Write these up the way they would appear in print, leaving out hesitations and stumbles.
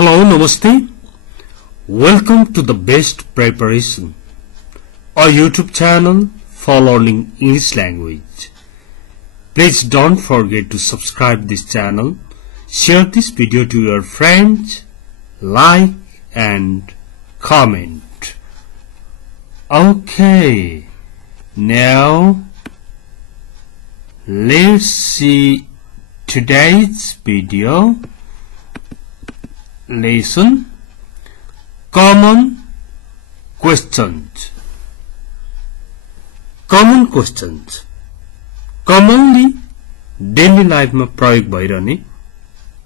Hello, Namaste. Welcome to the Best Preparation, a YouTube channel for learning English language. Please don't forget to subscribe this channel, share this video to your friends, like and comment. Okay, now let's see today's video. Lesson Common Questions. Common questions. Commonly daily life में प्रयोग भइरहने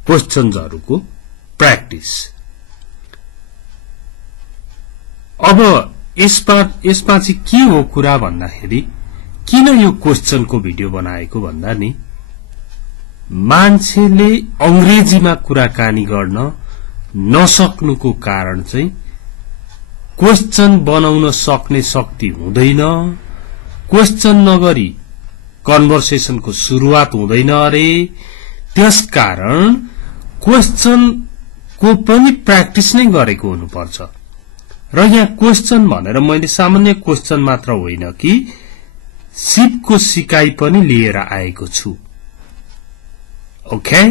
questions हरुको practice. अब यसमा चाहिँ के हो कुरा भन्दाखेरि किन यो क्वेशन को भिडियो बनाएको भन्दा नि मान्छेले अंग्रेजीमा कुराकानी गर्न नसक्नुको कारण चाहिँ क्वेशन बनाउन सक्ने शक्ति हुँदैन, क्वेशन नगरी कन्भर्सेसन को सुरुवात हुँदैन अरे, त्यसकारण क्वेशन को पनि प्र्याक्टिस नै गरेको हुनुपर्छ। र यहाँ क्वेशन भनेर मैले सामान्य क्वेशन मात्र होइन कि सिपको सिकाइ पनि लिएर आएको छु। ओके,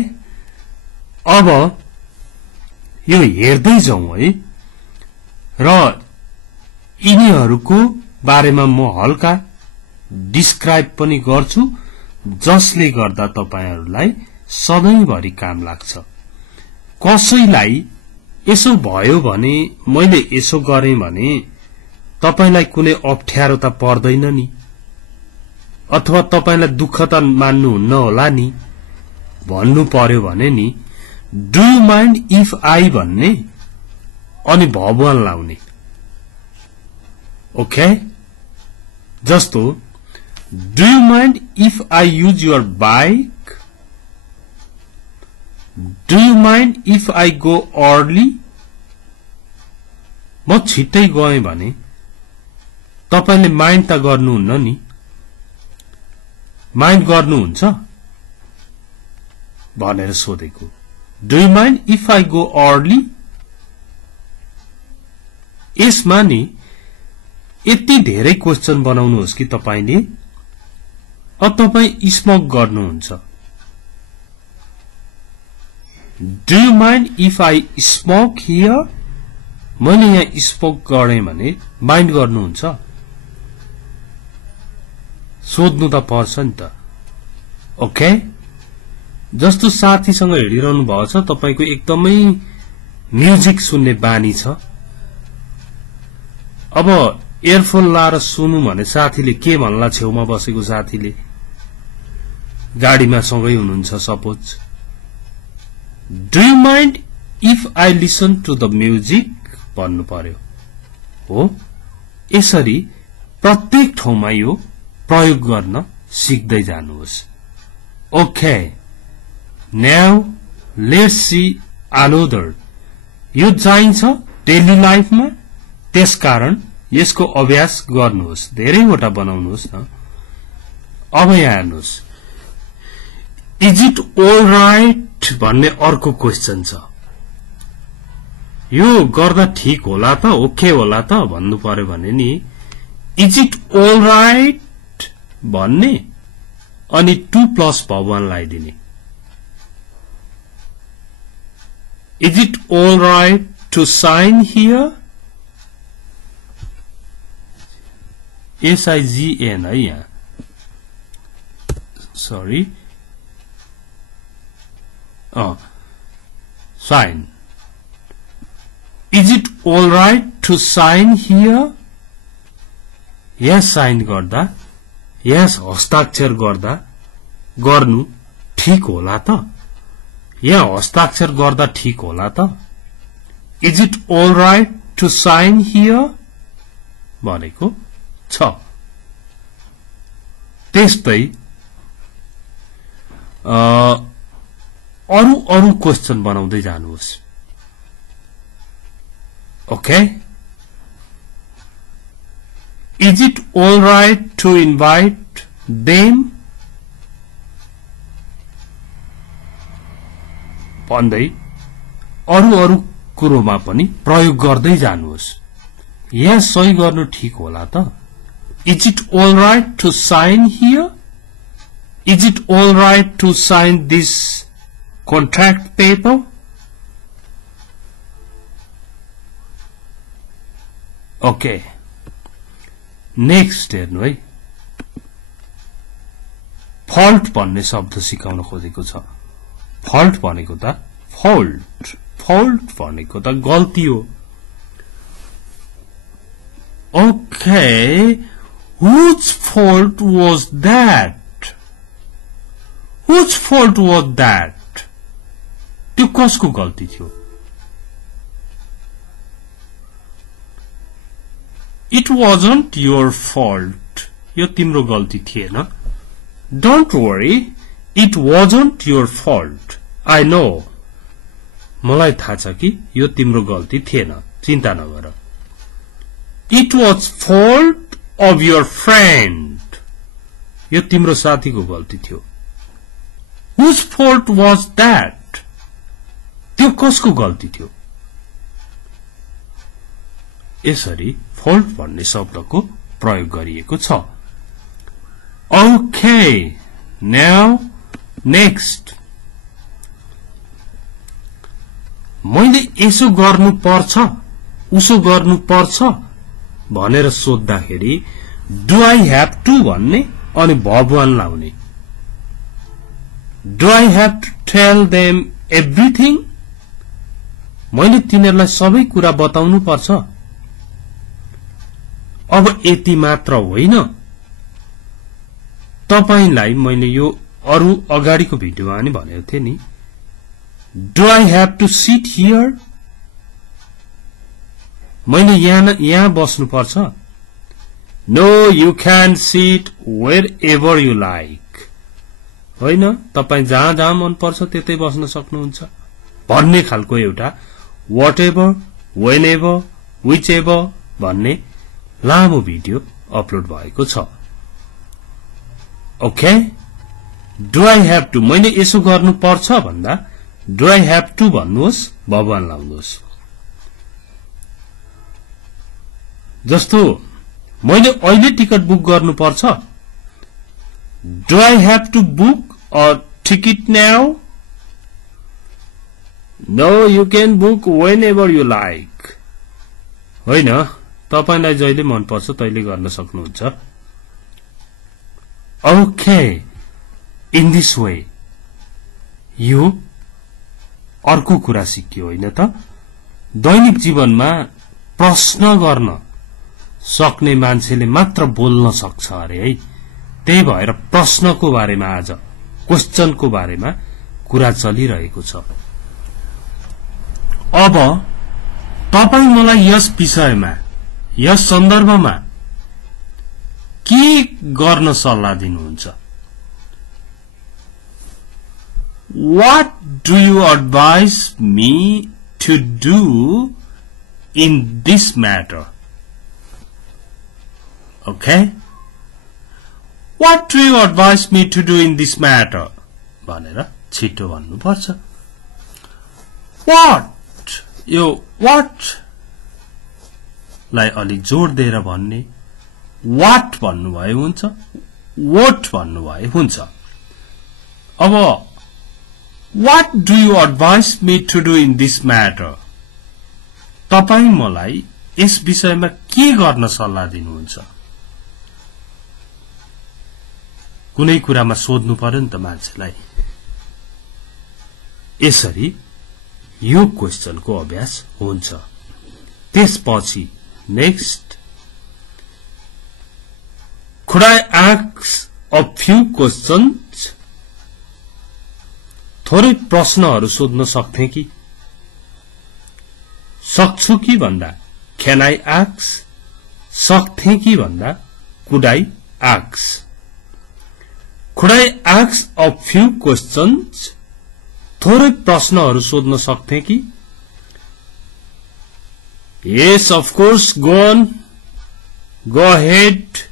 अब यो हेर्दै जाउँ है र यिनीहरुको बारेमा म हल्का डिस्क्राइब पनि गर्छु जसले गर्दा तपाईहरुलाई सधैँभरि काम लाग्छ। कसैलाई यसो भयो भने मैले यसो गरे भने तपाईलाई कुनै अप्ठ्यारो त पर्दैन नि, अथवा तपाईलाई दुःख त मान्नुहुन्न होला नि भन्नु पर्यो भने नि do you mind if I भन्ने अनि भवन लाउने। ओके, जस्तो do you mind if I use your bike, do you mind if I go early, म छिट्टै गए भने तपाईले माइन्ड त गर्नुहुन्न नि, माइन्ड गर्नुहुन्छ भनेर सोधेको। Do you mind if I go early, यसमा नि यति धेरै क्वेशन बनाउनुहोस् कि तपाईले तपाई स्मोक गर्नुहुन्छ। Do you mind if I smoke here, मैले यहाँ स्मोक गरे भने माइन्ड गर्नुहुन्छ, सोध्नु त पर्छ नि त। ओके, जस्तो साथीसँग हिँडिरहनु भएको छ, तपाईको एकदमै म्युजिक सुन्ने बानी छ, अब इयरफोन लाएर सुन्नु भने साथीले के भन्ला, छेउमा बसेको साथीले गाडीमा सँगै हुनुहुन्छ suppose, do you mind if I listen to the music भन्नु पर्यो। हो, यसरी प्रत्येक ठाउँमा यो प्रयोग गर्न सिक्दै जानुहोस्। Okay, now let's see another. यो चाहिन्छ डेली लाइफमा, त्यसकारण यसको अभ्यास गर्नुहोस्, धेरैवटा बनाउनुहोस् न। अब यहाँ हेर्नुहोस्, इज इट ऑल राइट भन्ने अर्को क्वेशन छ। यो गर्दा ठीक होला त, ओके होला त भन्नु पर्यो भने नि इज इट ऑल राइट भन्ने अनि 2 प्लस भवन लगाइदिने। Is it all right to sign here? S-I-G-N है यहाँ, sorry, sign. Is it all right to sign here? Yes, sign गर्दा, yes हस्ताक्षर गर्दा गर्नु ठीक होला त, यहाँ हस्ताक्षर गर्दा ठीक होला त। Is it all right to sign here भनेको छ। त्यस्तै अरु क्वेशन बनाउँदै जानुहोस्। Okay, is it all right to invite them भन्दै अरु कुरोमा पनि प्रयोग गर्दै जानुहोस्। यहाँ सही गर्नु ठीक होला त? Is it all right to sign here? Is it all right to sign this contract paper? Okay. Next हेर्नु है, फल्ट भन्ने शब्द सिकाउन खोजेको छ। फल्ट भनेको त फल्ट, फल्ट भनेको त गल्ती हो। Okay, whose fault was that? Whose fault was that? त्यो कसको गल्ती थियो? It wasn't your fault. यो तिम्रो गल्ती थिएन। Don't worry, it wasn't your fault. I know. मलाई थाहा छ कि यो तिम्रो गल्ती थिएन, चिन्ता नगर। It was fault of your friend. यो तिम्रो साथीको गल्ती थियो। Whose fault was that? त्यो कसको गल्ती थियो? यसरी fault भन्ने शब्दको प्रयोग गरिएको छ। Okay, now next. मैले यसो गर्नु पर्छ, उसो गर्नु पर्छ भनेर सोध्दाखेरि do I have to भन्ने अनि verb 1 लाउने। Do I have to tell them everything? मैले तिनीहरूलाई सबै कुरा बताउनु पर्छ। अब यति मात्र होइन, तपाईलाई मैले यो अरु अगाडिको भिडियोमा पनि भनेको थिए नि। Do I have to sit here? मैले यहाँ बस्नु पर्छ। No, you can sit wherever you like. होइन, तपाई जहाँ जहाँ मन पर्छ त्यतै बस्न सक्नुहुन्छ भन्ने खालको एउटा whatever, whenever, whichever भन्ने लामो भिडियो अपलोड भएको छ। Okay? Do I have to? मैले यसो गर्नु पर्छ भन्दा Do I have to भन्नुहोस्, भगवान लाउनुहोस्। जस्तो मैले अहिले टिकट बुक गर्नु पर्छ। Do I have to book a ticket now? No, you can book whenever you like. होइन, तपाईलाई जहिले मन पर्छ तैले गर्न सक्नुहुन्छ। Okay, in this way, यो अर्को कुरा सिक्यो होइन त? दैनिक जीवनमा प्रश्न गर्न सक्ने मान्छेले मात्र बोल्न सक्छ अरे है। त्यही भएर प्रश्नको बारेमा आज क्वेशनको बारेमा कुरा चलिरहेको छ। अब तपाई मलाई यस विषयमा, यस सन्दर्भमा के गर्न सल्लाह दिनुहुन्छ? What do you advise me to do in this matter? Okay? What do you advise me to do in this matter? भनेर छिटो भन्नु पर्छ। What? यो what लाई अलि जोड दिएर भन्ने, what भन्नुभए हुन्छ, what भन्नुभए हुन्छ। अब What do you advise me to do in this matter? तपाई मलाई यस विषयमा के गर्न सल्लाह दिनुहुन्छ? कुनै कुरामा सोध्नु पर्यो नि त मान्छेलाई। यसरी यो क्वेशनको अभ्यास हुन्छ। त्यसपछि next, Could I ask a few questions? थोरै प्रश्नहरू सोध्न सक्थे कि? सक्छु कि भन्दा Can I ask? सक्थे कि भन्दा Could I ask? Could I ask a few questions? थोरै प्रश्नहरू सोध्न सक्थे कि? Yes, of course, go on. Go ahead.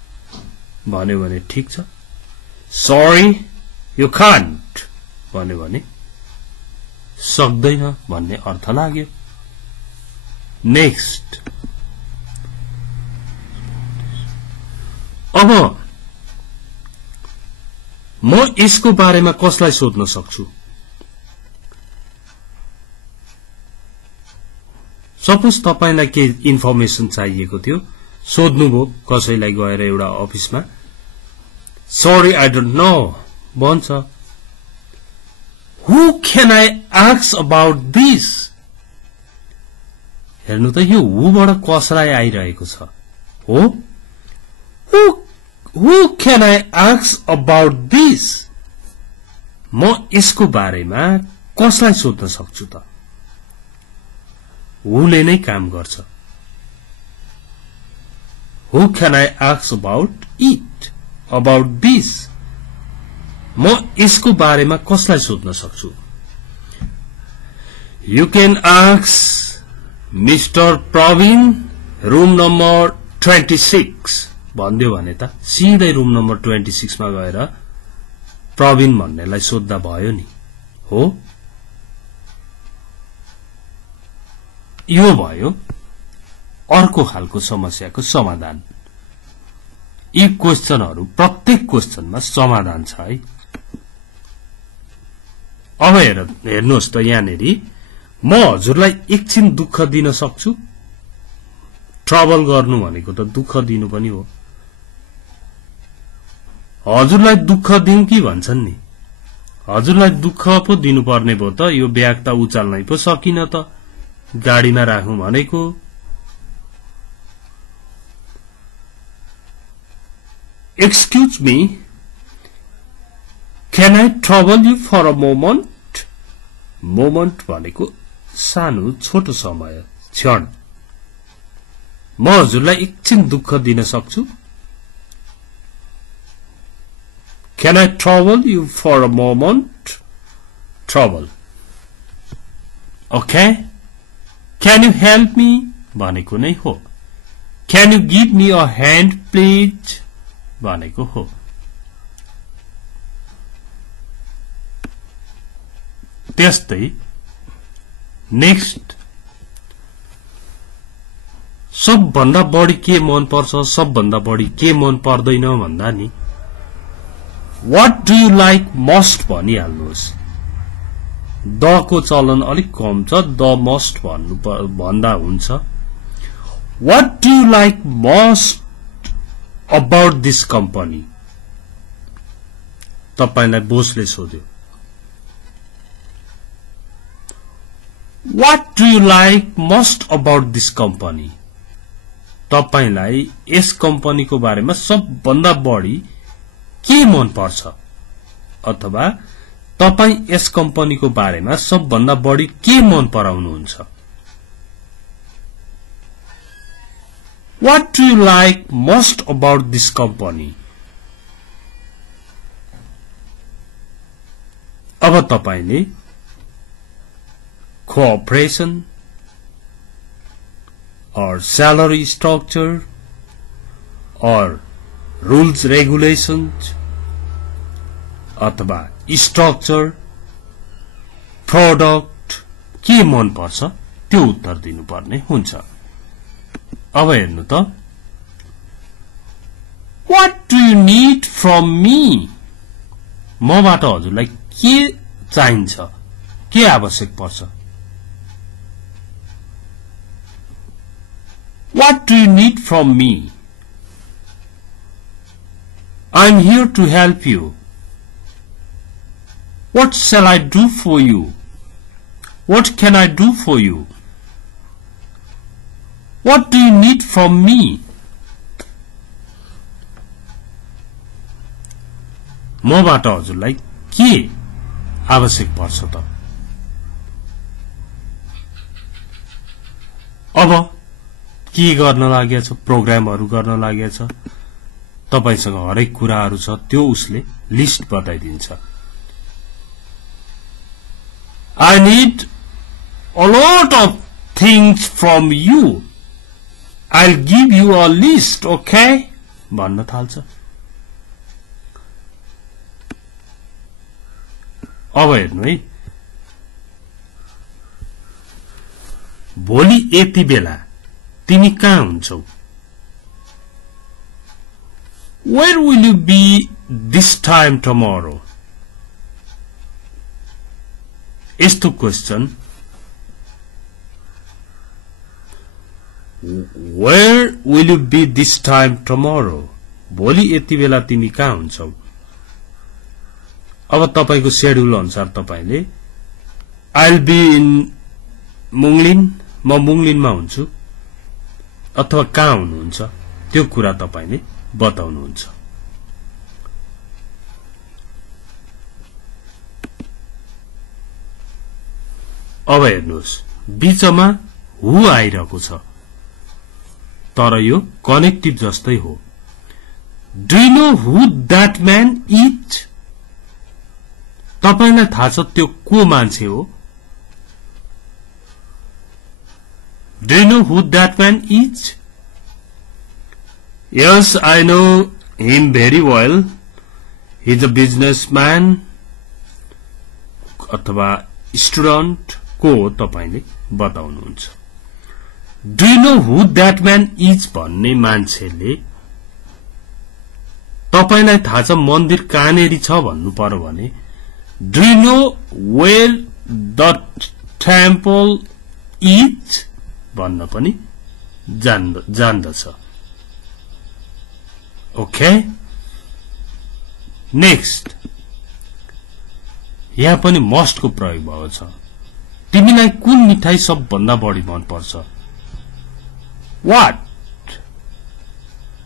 भन्यो भने ठीक छ। Sorry, you can't. भन्यो भने सक्दैन भन्ने अर्थ लाग्यो। नेक्स्ट अब म यसको बारेमा कसलाई सोध्न सक्छु? सपोज तपाईलाई के इन्फर्मेसन चाहिएको थियो, सोध्नुभयो कसैलाई गएर एउटा अफिसमा, सरी आई डोन्ट नो भन्छ। Who can I ask about this? हेर्नु त यो हुबाट कसलाई आइरहेको छ हो? Who can I ask about this? म यसको बारेमा कसलाई सोध्न सक्छु त? हुले नै काम गर्छ। Who can I ask about it? About this? म यसको बारेमा कसलाई सोध्न सक्छु? You can ask Mr. Praveen, room number 26 भन्दियो भने त सिधै रूम नम्बर 26 मा गएर प्रवीण भन्नेलाई सोध्दा भयो नि हो। यो भयो अर्को खालको समस्याको समाधान। यी क्वेशनहरु प्रत्येक क्वेशनमा समाधान छ है। अब हेर्नुहोस् त यहाँनेरि म हजुरलाई एकछिन दुःख दिन सक्छु। ट्रबल गर्नु भनेको त दुःख दिनु पनि हो। हजुरलाई दुःख दिउँ कि भन्छन् नि। हजुरलाई दुःख पो दिनुपर्ने भयो त, यो ब्याग त उचाल्नै पो सकिन त, गाडीमा राखौं भनेको। Excuse me, can I trouble you for a moment? Moment भनेको सानो छोटो समय, क्षण। म हजुरलाई एकछिन दुःख दिन सक्छु। Can I trouble you for a moment? Trouble. Okay? Can you help me? भनेको नै हो। Can you give me a hand, please? भनेको हो। त्यस्तै नेक्स्ट सबभन्दा बढी के मन पर्छ, सबभन्दा बढी के मन पर्दैन भन्दा नि What do you like most भनिहाल्नुहोस्। द को चलन अलिक कम छ, द most भन्दा हुन्छ। What do you like most about this company? तपाईलाई बोसले सोध्यो। What do you like most about this company? तपाईलाई यस कम्पनीको बारेमा सबभन्दा बढी के मन पर्छ? अथवा तपाई यस कम्पनीको बारेमा सबभन्दा बढी के मन पराउनुहुन्छ? What do you like most about this company? अब तपाईले cooperation or salary structure or rules regulations अथवा structure product के मन पर्छ त्यो उत्तर दिनुपर्ने हुन्छ। अब हेर्नु त, What do you need from me? मबाट हजुरलाई के चाहिन्छ, के आवश्यक पर्छ? What do you need from me? I'm here to help you. What shall I do for you? What can I do for you? What do you need from me? मबाट हजुरलाई के आवश्यक पर्छ त? अब के गर्न लागेछ, प्रोग्रामहरु गर्न लागेछ, तपाईसँग हरेक कुराहरु छ, त्यो उसले list बताइदिन्छ। I need a lot of things from you. I'll give you a list, okay? भन्न थाल्छ। अब हेर्नु है, भोलि यति बेला तिमी कहाँ हुन्छौ? Where will you be this time tomorrow? यस्तो question Where will you be this time tomorrow? भोलि यति बेला तिमी कहाँ हुन्छौ? अब तपाईको शेड्युल अनुसार तपाईले I'll be in मुङलिन, म मुङलिनमा हुन्छु अथवा कहाँ हुनुहुन्छ त्यो कुरा तपाईले बताउनुहुन्छ। अब हेर्नुहोस् बीचमा हु आइरहेको छ तर यो कनेक्टिभ जस्तै हो। Do you know who that man is? तपाईलाई थाहा छ त्यो को मान्छे हो? Do you know who that man is? Yes, I know him very well. He's a businessman. अथवा स्टुडेन्ट को तपाईले बताउनुहुन्छ। Do you know who that man is भन्ने मान्छेले तपाईलाई थाहा छ मन्दिर कहाँनेरि छ भन्नु पर्यो भने Do you know where the temple is भन्न पनि जान्दछ। Okay? Next. यहाँ पनि मस्ट को प्रयोग भएको छ। तिमीलाई कुन मिठाई सबभन्दा बढी मन पर्छ? What?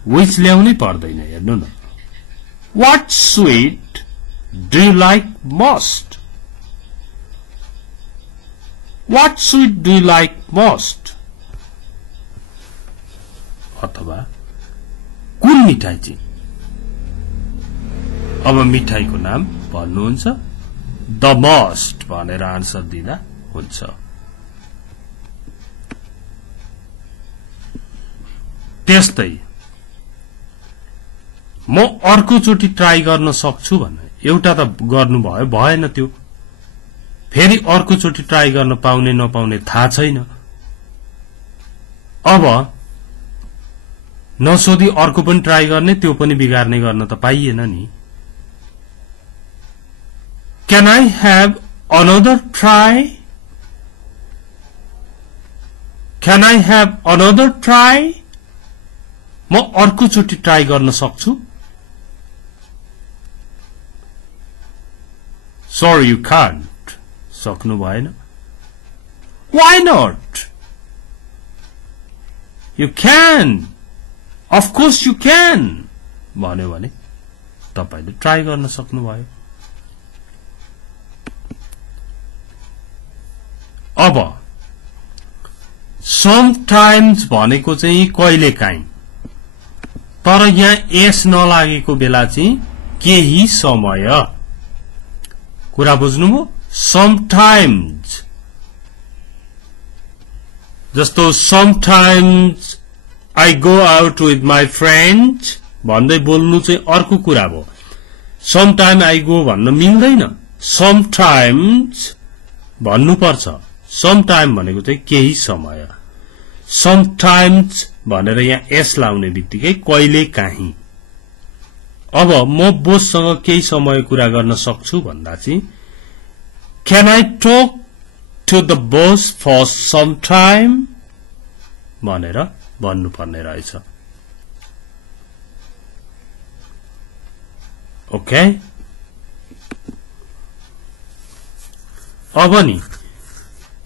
Which ल्याउनै पर्दैन हेर्नु न। What sweet do you like most? What sweet do you like most? अथवा कुन मिठाई चाहिँ? अब मिठाईको नाम भन्नुहुन्छ द मोस्ट भनेर आन्सर दिँदा हुन्छ। त्यस्तै म अर्को चोटी ट्राई गर्न सक्छु भन्ने एउटा त गर्नु भयो भएन त्यो फेरि अर्को चोटी ट्राई गर्न पाउने नपाउने थाहा छैन। अब नसोधी अर्को पनि ट्राई गर्ने त्यो पनि बिगार्ने गर्न त पाइएन नि। Can I have another try? Can I have another try? म अर्को चोटी ट्राई गर्न सक्छु? Sorry, you can't. सक्नु भएन। Why not? You can. Of course you can. भन्यो भने तपाईले ट्राई गर्न सक्नुभयो। अब sometimes भनेको चाहिँ कहिलेकाहीँ तर यहाँ एस नलागेको बेला चाहिँ केही समय कुरा बुझ्नुभयो। sometimes जस्तो sometimes I go out with my friends भन्दै बोल्नु चाहिँ अर्को कुरा भयो। sometime I go भन्न मिल्दैन sometimes भन्नु पर्छ। sometime भनेको चाहिँ केही समय sometimes भनेर यहाँ एस लाउने बित्तिकै कहिले काहीँ। अब म बोससँग केही समय कुरा गर्न सक्छु भन्दा चाहिँ Can I talk to the boss for some time भनेर भन्नुपर्ने रहेछ। ओके अब नि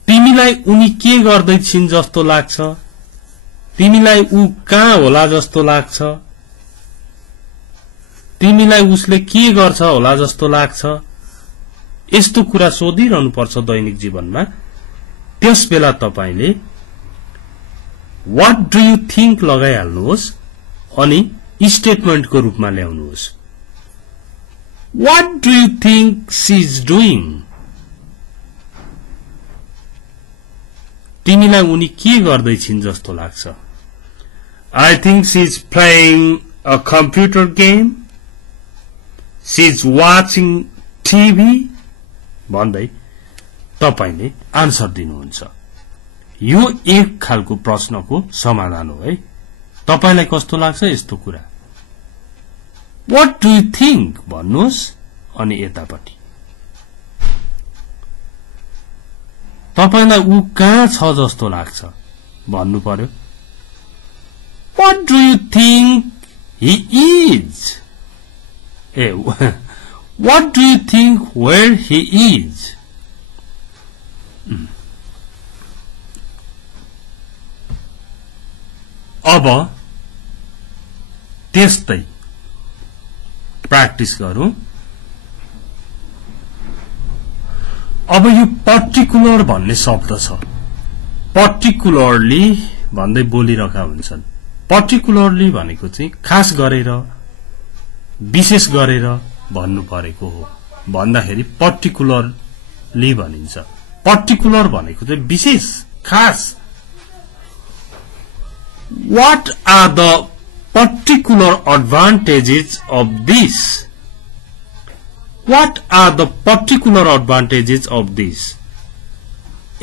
तिमीलाई उनी के गर्दै छिन् जस्तो लाग्छ? तिमीलाई उ कहाँ होला जस्तो लाग्छ? तिमीलाई उसले के गर्छ होला जस्तो लाग्छ? यस्तो कुरा सोधिरहनु पर्छ दैनिक जीवनमा। त्यसबेला तपाईले What do you think लगाइहाल्नुहोस् अनि स्टेटमेन्टको रूपमा ल्याउनुहोस्। What do you think she is doing? तिमीलाई उनी के गर्दै छिन् जस्तो लाग्छ? I think she is playing a computer game. She is watching TV भन्दै तपाईले आन्सर दिनुहुन्छ। यो एक खालको प्रश्नको समाधान हो है। तपाईलाई कस्तो लाग्छ यस्तो कुरा? व्हाट डु यु थिंक भन्नुहोस् अनि यतापट्टि तपाईलाई ऊ कहाँ छ जस्तो लाग्छ भन्नु पर्यो। What do you think he is? Uh what do you think where he is? अब त्यस्तै प्र्याक्टिस गरौं। अब यो पर्टिकुलर भन्ने शब्द छ। पर्टिकुलरली भन्दै बोलिरहेका हुन्छन्। पर्टिकुलरली भनेको चाहिँ खास गरेर विशेष गरेर भन्नु परेको हो भन्दाखेरि पर्टिकुलरली भनिन्छ। पर्टिकुलर भनेको चाहिँ विशेष खास। What are the particular advantages of this? What are the particular advantages of this?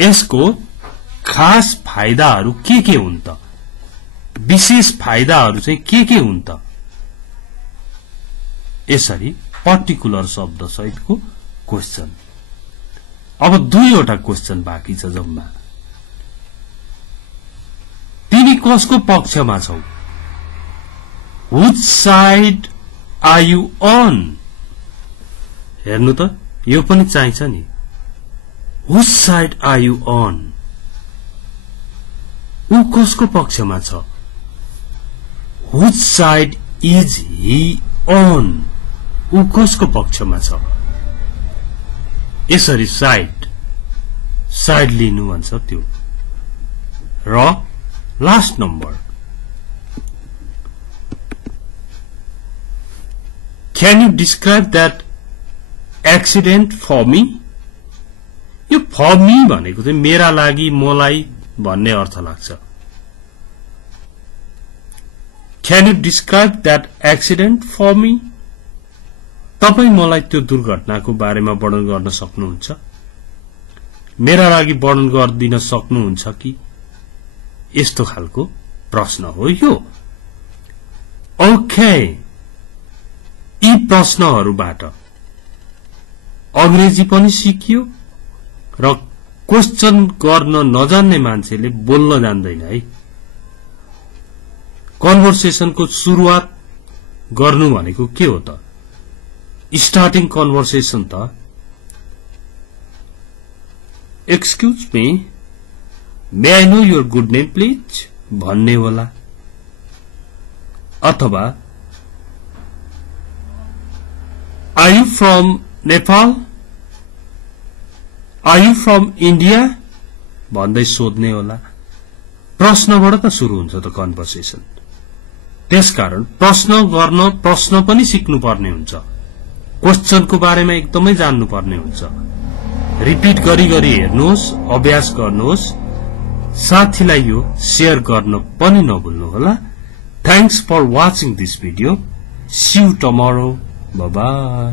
यसको खास फाइदाहरू के हुन् त? विशेष फाइदाहरू चाहिँ के हुन् त? यसरी पर्टिकुलर शब्द सहितको क्वेशन। अब दुईवटा क्वेशन बाँकी छ जम्मा। तिमी कसको पक्षमा छौ? Which side are you on? हेर्नु त यो पनि चाहिन्छ नि। Which side are you on? ऊ कसको पक्षमा छ? Which side is he on? ऊ कसको पक्षमा छ? यसरी साइड लिनु भन्छ त्यो। र last number, can you describe that accident for me? यो for me भनेको चाहिँ मेरा लागि मलाई भन्ने अर्थ लाग्छ। Can you describe that accident for me? तपाई मलाई त्यो दुर्घटनाको बारेमा वर्णन गर्न सक्नुहुन्छ? मेरा लागि वर्णन गरिदिन सक्नुहुन्छ कि? यस्तो खालको प्रश्न हो यो। ओके, यी प्रश्नहरूबाट अंग्रेजी पनि सिकियो र क्वेशन गर्न नजान्ने मान्छेले बोल्न जान्दैन है। कन्भर्सेसनको सुरुवात गर्नु भनेको के हो त? स्टार्टिङ कन्भर्सेसन त excuse me, may I know your good name please भन्ने होला, अथवा are you from Nepal, are you from India भन्दै सोध्ने होला। प्रश्नबाट त सुरु हुन्छ त कन्भर्सेसन। त्यसकारण प्रश्न गर्न प्रश्न पनि सिक्नु पर्ने हुन्छ। क्वेशनको बारेमा एकदमै जान्नु पर्ने हुन्छ। रिपिट गरी हेर्नुहोस्, अभ्यास गर्नुहोस्। साथीलाई यो शेयर गर्न पनि नभुल्नुहोला। Thanks for watching this video. See you tomorrow. Bye bye.